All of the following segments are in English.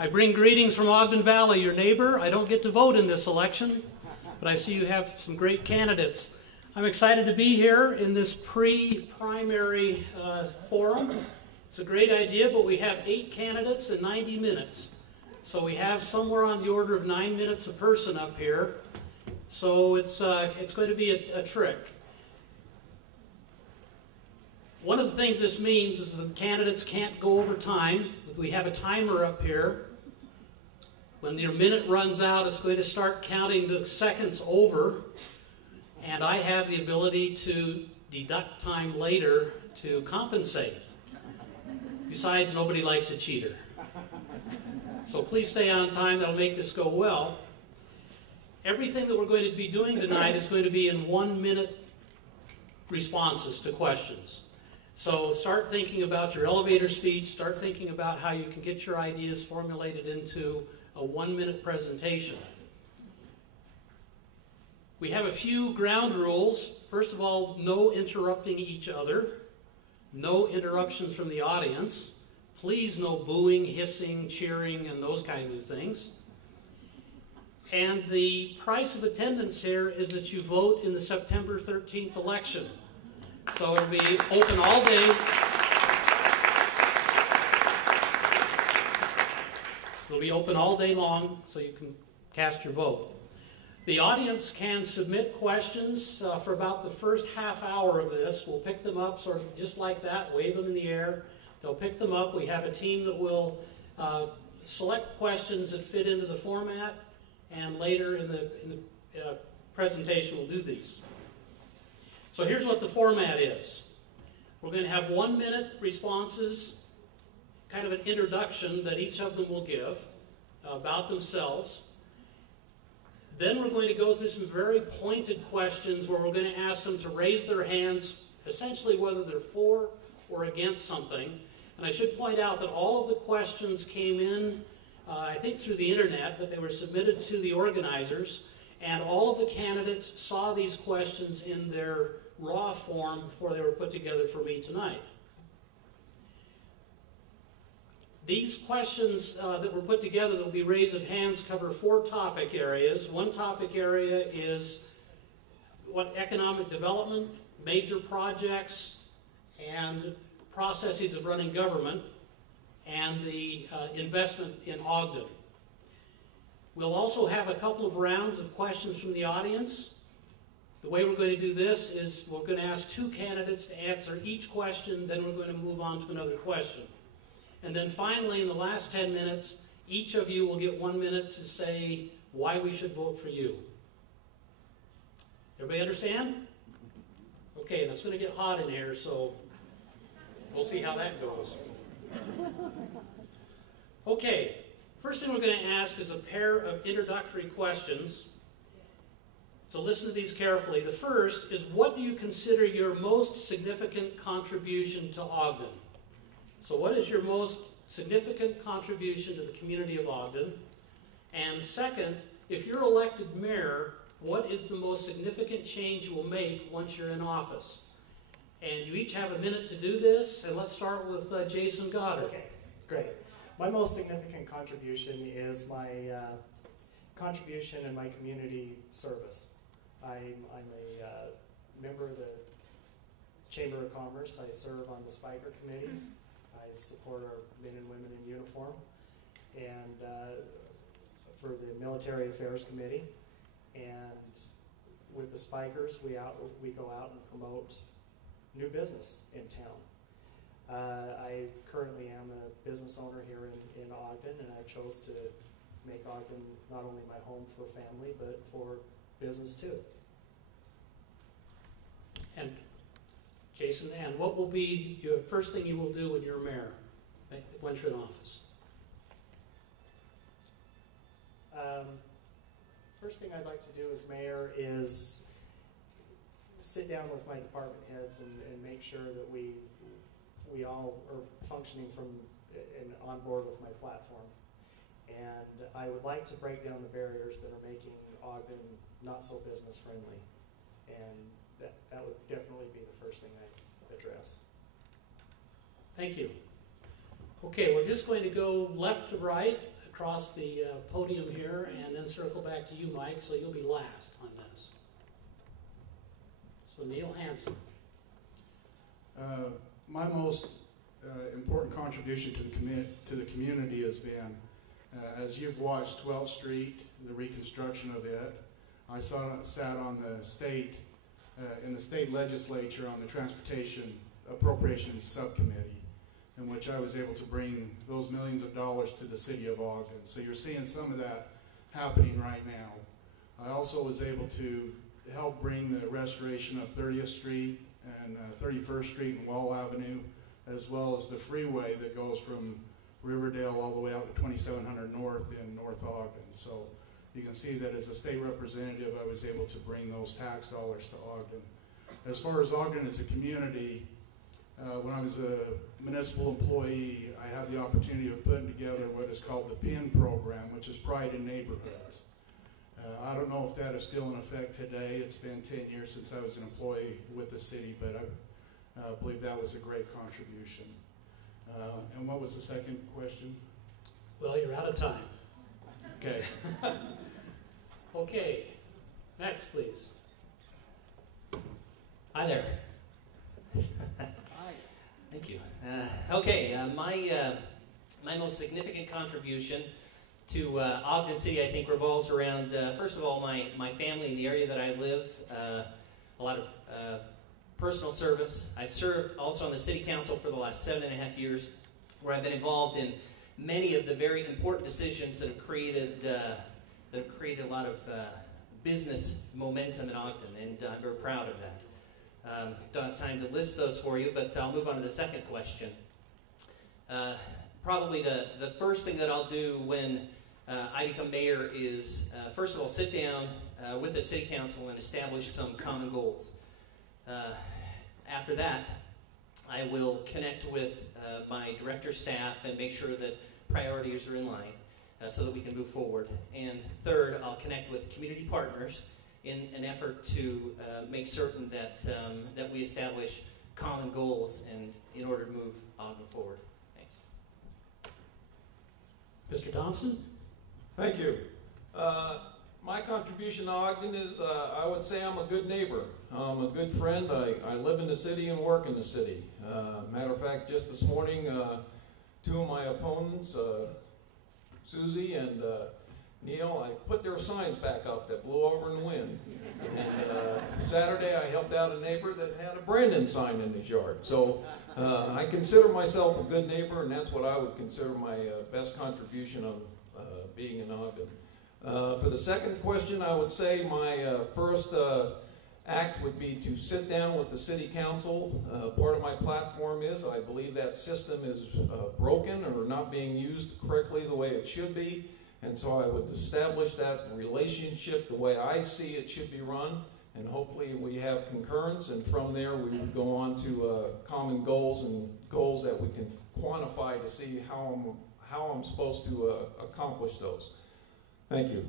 I bring greetings from Ogden Valley, your neighbor. I don't get to vote in this election, but I see you have some great candidates. I'm excited to be here in this pre-primary forum. It's a great idea, but we have 8 candidates and 90 minutes. So we have somewhere on the order of 9 minutes a person up here. So it's going to be a trick. One of the things this means is the candidates can't go over time. We have a timer up here. When your minute runs out, it's going to start counting the seconds over. And I have the ability to deduct time later to compensate. Besides, nobody likes a cheater. So please stay on time. That'll make this go well. Everything that we're going to be doing tonight is going to be in 1-minute responses to questions. So start thinking about your elevator speech. Start thinking about how you can get your ideas formulated into a 1-minute presentation. We have a few ground rules. First of all, no interrupting each other. No interruptions from the audience. Please no booing, hissing, cheering, and those kinds of things. And the price of attendance here is that you vote in the September 13th election. So it'll be open all day. It'll be open all day long, so you can cast your vote. The audience can submit questions for about the first half hour of this. We'll pick them up sort of just like that, wave them in the air. They'll pick them up. We have a team that will select questions that fit into the format, and later in the presentation we'll do these. So here's what the format is. We're going to have 1-minute responses, kind of an introduction that each of them will give about themselves. Then we're going to go through some very pointed questions where we're going to ask them to raise their hands, essentially whether they're for or against something. And I should point out that all of the questions came in, I think through the internet, but they were submitted to the organizers. And all of the candidates saw these questions in their raw form before they were put together for me tonight. These questions that were put together that will be raised of hands cover 4 topic areas. One topic area is what economic development, major projects, and processes of running government, and the investment in Ogden. We'll also have a couple of rounds of questions from the audience. The way we're going to do this is we're going to ask 2 candidates to answer each question, then we're going to move on to another question. And then finally, in the last 10 minutes, each of you will get 1 minute to say why we should vote for you. Everybody understand? Okay, and it's going to get hot in here, so we'll see how that goes. Okay, first thing we're going to ask is a pair of introductory questions. So listen to these carefully. The first is, what do you consider your most significant contribution to Ogden? So what is your most significant contribution to the community of Ogden? And second, if you're elected mayor, what is the most significant change you will make once you're in office? And you each have a minute to do this, and let's start with Jason Goddard. Okay, great. My most significant contribution is my contribution in my community service. I'm a member of the Chamber of Commerce. I serve on the Spiker committees. I support our men and women in uniform, and for the Military Affairs Committee. And with the Spikers, we go out and promote new business in town. I currently am a business owner here in Ogden, and I chose to make Ogden not only my home for family, but for business too. And Jason, and what will be your first thing you will do when you're mayor, once you're in office? First thing I'd like to do as mayor is sit down with my department heads and make sure that we all are functioning and on board with my platform. And I would like to break down the barriers that are making Ogden not so business friendly. And that would definitely be the first thing I address. Thank you. Okay, we're just going to go left to right across the podium here and then circle back to you, Mike, so you'll be last on this. So Neil Hansen. My most important contribution to the community has been, as you've watched 12th Street, the reconstruction of it. I sat on the state, in the state legislature on the Transportation Appropriations Subcommittee, in which I was able to bring those millions of dollars to the city of Ogden. So you're seeing some of that happening right now. I also was able to help bring the restoration of 30th Street and 31st Street and Wall Avenue, as well as the freeway that goes from Riverdale all the way out to 2700 North in North Ogden. So you can see that as a state representative, I was able to bring those tax dollars to Ogden. As far as Ogden as a community, when I was a municipal employee, I had the opportunity of putting together what is called the PIN program, which is Pride in Neighborhoods. I don't know if that is still in effect today. It's been 10 years since I was an employee with the city, but I believe that was a great contribution. And what was the second question? Well, you're out of time. Okay. Okay, next, please. Hi there. Hi. Thank you. Okay, my most significant contribution to Ogden City, I think, revolves around, first of all, my family in the area that I live, a lot of personal service. I've served also on the city council for the last 7.5 years, where I've been involved in many of the very important decisions that have created a lot of business momentum in Ogden, and I'm very proud of that. Don't have time to list those for you, but I'll move on to the second question. Probably the first thing that I'll do when I become mayor is, first of all, sit down with the city council and establish some common goals. After that, I will connect with my director staff and make sure that priorities are in line so that we can move forward. And third, I'll connect with community partners in an effort to make certain that that we establish common goals and in order to move Ogden forward. Thanks. Mr. Thompson? Thank you. My contribution to Ogden is, I would say I'm a good neighbor. I'm a good friend. I live in the city and work in the city. Matter of fact, just this morning, two of my opponents, Susie and Neil, I put their signs back up that blew over in the wind. And Saturday, I helped out a neighbor that had a Brandon sign in his yard. So I consider myself a good neighbor, and that's what I would consider my best contribution on being in Ogden. For the second question, I would say my first act would be to sit down with the city council. Part of my platform is I believe that system is broken or not being used correctly the way it should be. And so I would establish that relationship the way I see it should be run. And hopefully we have concurrence. And from there we would go on to common goals and goals that we can quantify to see how I'm supposed to accomplish those. Thank you.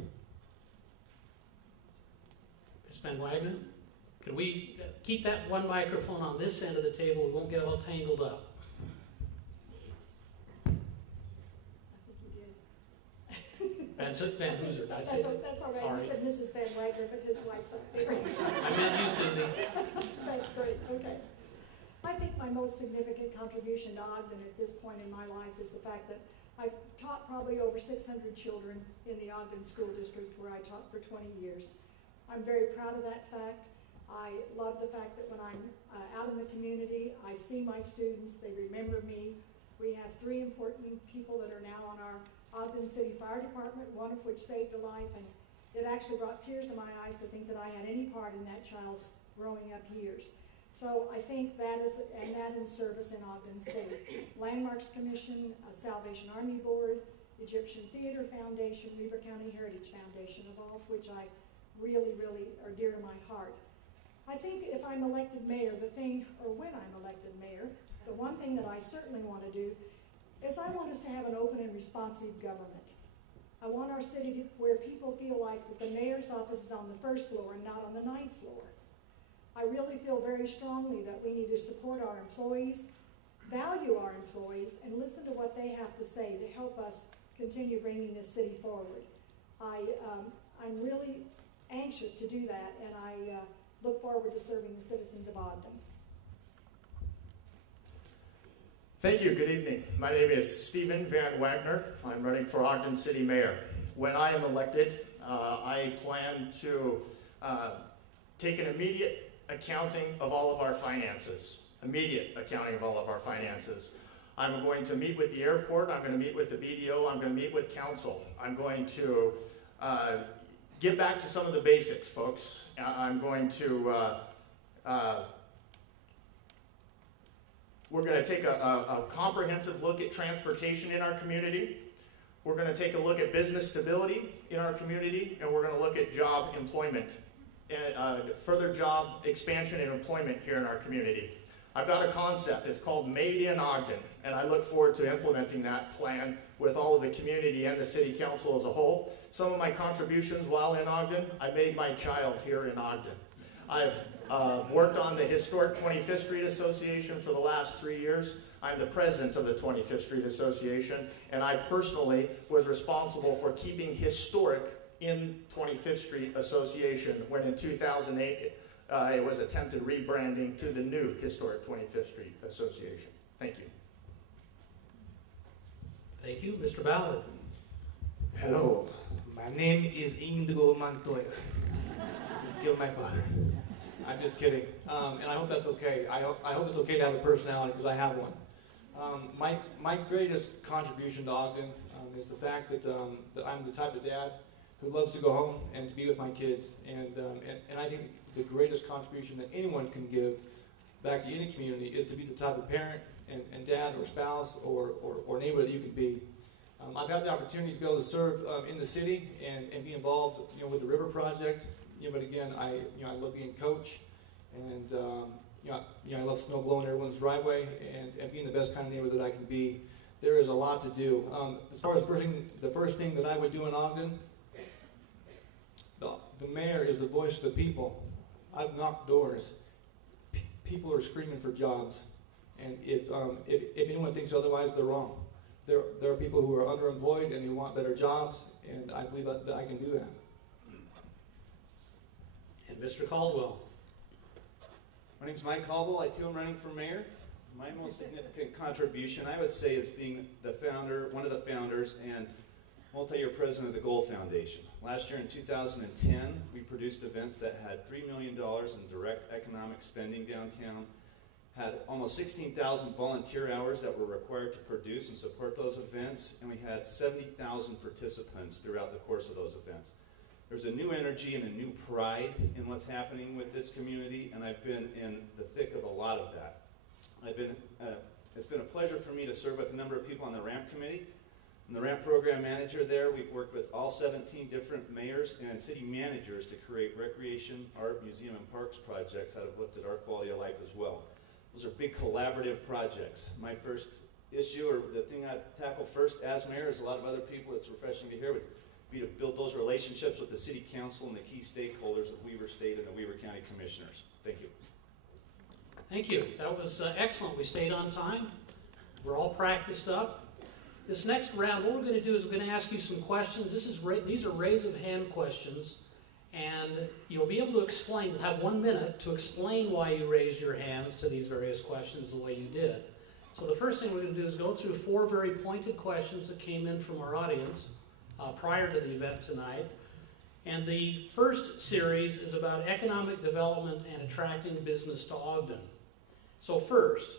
Ms. Van Wagner? Could we keep that one microphone on this end of the table? We won't get all tangled up. That's it, Van Hooser. Did I say that? That's all right. Sorry. I said Mrs. Van Wagner, but his wife's up there. I meant you, Susie. That's great. Okay. I think my most significant contribution to Ogden at this point in my life is the fact that I've taught probably over 600 children in the Ogden School District, where I taught for 20 years. I'm very proud of that fact. I love the fact that when I'm out in the community, I see my students, they remember me. We have 3 important people that are now on our Ogden City Fire Department, one of which saved a life, and it actually brought tears to my eyes to think that I had any part in that child's growing up years. So I think that is, and that in service in Ogden City. Landmarks Commission, Salvation Army Board, Egyptian Theater Foundation, Weber County Heritage Foundation, of all of which I really, really are dear to my heart. I think if I'm elected mayor, when I'm elected mayor, the one thing that I certainly want to do is I want us to have an open and responsive government. I want our city where people feel like that the mayor's office is on the 1st floor and not on the 9th floor. I really feel very strongly that we need to support our employees, value our employees, and listen to what they have to say to help us continue bringing this city forward. I'm really anxious to do that, and I look forward to serving the citizens of Ogden. Thank you. Good evening. My name is Stephen Van Wagner. I'm running for Ogden City Mayor. When I am elected, I plan to take an immediate accounting of all of our finances. Immediate accounting of all of our finances. I'm going to meet with the airport. I'm going to meet with the BDO. I'm going to meet with council. I'm going to get back to some of the basics, folks. I'm going to we're going to take a comprehensive look at transportation in our community. We're going to take a look at business stability in our community, and we're going to look at job employment, further job expansion and employment here in our community. I've got a concept. It's called Made in Ogden, and I look forward to implementing that plan with all of the community and the city council as a whole. Some of my contributions while in Ogden, I made my child here in Ogden. I've worked on the historic 25th Street Association for the last 3 years. I'm the president of the 25th Street Association, and I personally was responsible for keeping historic in 25th Street Association when in 2008 it was attempted rebranding to the new historic 25th Street Association. Thank you. Thank you. Mr. Ballard. Hello, my name is Indigo Montoya. Kill my father. I'm just kidding, and I hope that's okay. I hope it's okay to have a personality, because I have one. My greatest contribution to Ogden is the fact that I'm the type of dad who loves to go home and to be with my kids, and I think the greatest contribution that anyone can give back to any community is to be the type of parent and dad or spouse or neighbor that you can be. I've had the opportunity to be able to serve in the city and be involved, with the River Project. But again, I love being coach, and I love snow blowing everyone's driveway and being the best kind of neighbor that I can be. There is a lot to do. As far as the first thing that I would do in Ogden, the mayor is the voice of the people. I've knocked doors. People are screaming for jobs, and if anyone thinks otherwise, they're wrong. There are people who are underemployed and who want better jobs, and I believe that I can do that. And Mr. Caldwell. My name's Mike Caldwell. I too am running for mayor. My most significant contribution, I would say, is being the founder, one of the founders, and multi-year president of the Goal Foundation. Last year in 2010, we produced events that had $3 million in direct economic spending downtown, had almost 16,000 volunteer hours that were required to produce and support those events, and we had 70,000 participants throughout the course of those events. There's a new energy and a new pride in what's happening with this community, and I've been in the thick of a lot of that. It's been a pleasure for me to serve with a number of people on the RAMP committee. I'm the RAMP program manager there. We've worked with all 17 different mayors and city managers to create recreation, art, museum, and parks projects that have lifted our quality of life as well. Those are big collaborative projects. My first issue, or the thing I tackle first as mayor, as a lot of other people, it's refreshing to hear, would be to build those relationships with the city council and the key stakeholders of Weaver State and the Weaver County Commissioners. Thank you. Thank you. That was excellent. We stayed on time. We're all practiced up. This next round, what we're going to do is we're going to ask you some questions. These are raise of hand questions, and you'll be able to explain. You'll have 1 minute to explain why you raised your hands to these various questions the way you did. So the first thing we're going to do is go through 4 very pointed questions that came in from our audience prior to the event tonight. And the first series is about economic development and attracting business to Ogden. So first,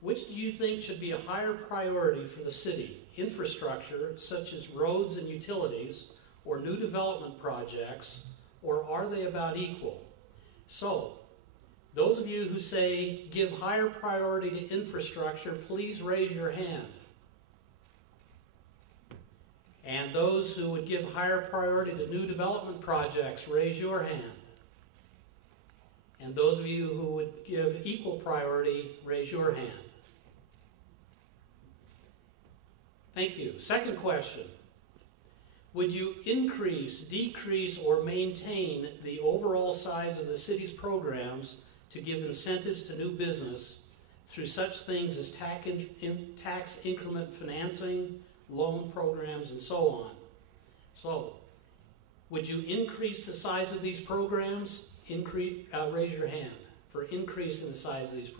which do you think should be a higher priority for the city? Infrastructure, such as roads and utilities, or new development projects, or are they about equal? So, those of you who say give higher priority to infrastructure, please raise your hand. And those who would give higher priority to new development projects, raise your hand. And those of you who would give equal priority, raise your hand. Thank you. Second question. Would you increase, decrease, or maintain the overall size of the city's programs to give incentives to new business through such things as tax increment financing, loan programs, and so on. So, would you increase the size of these programs? Raise your hand for increasing the size of these programs.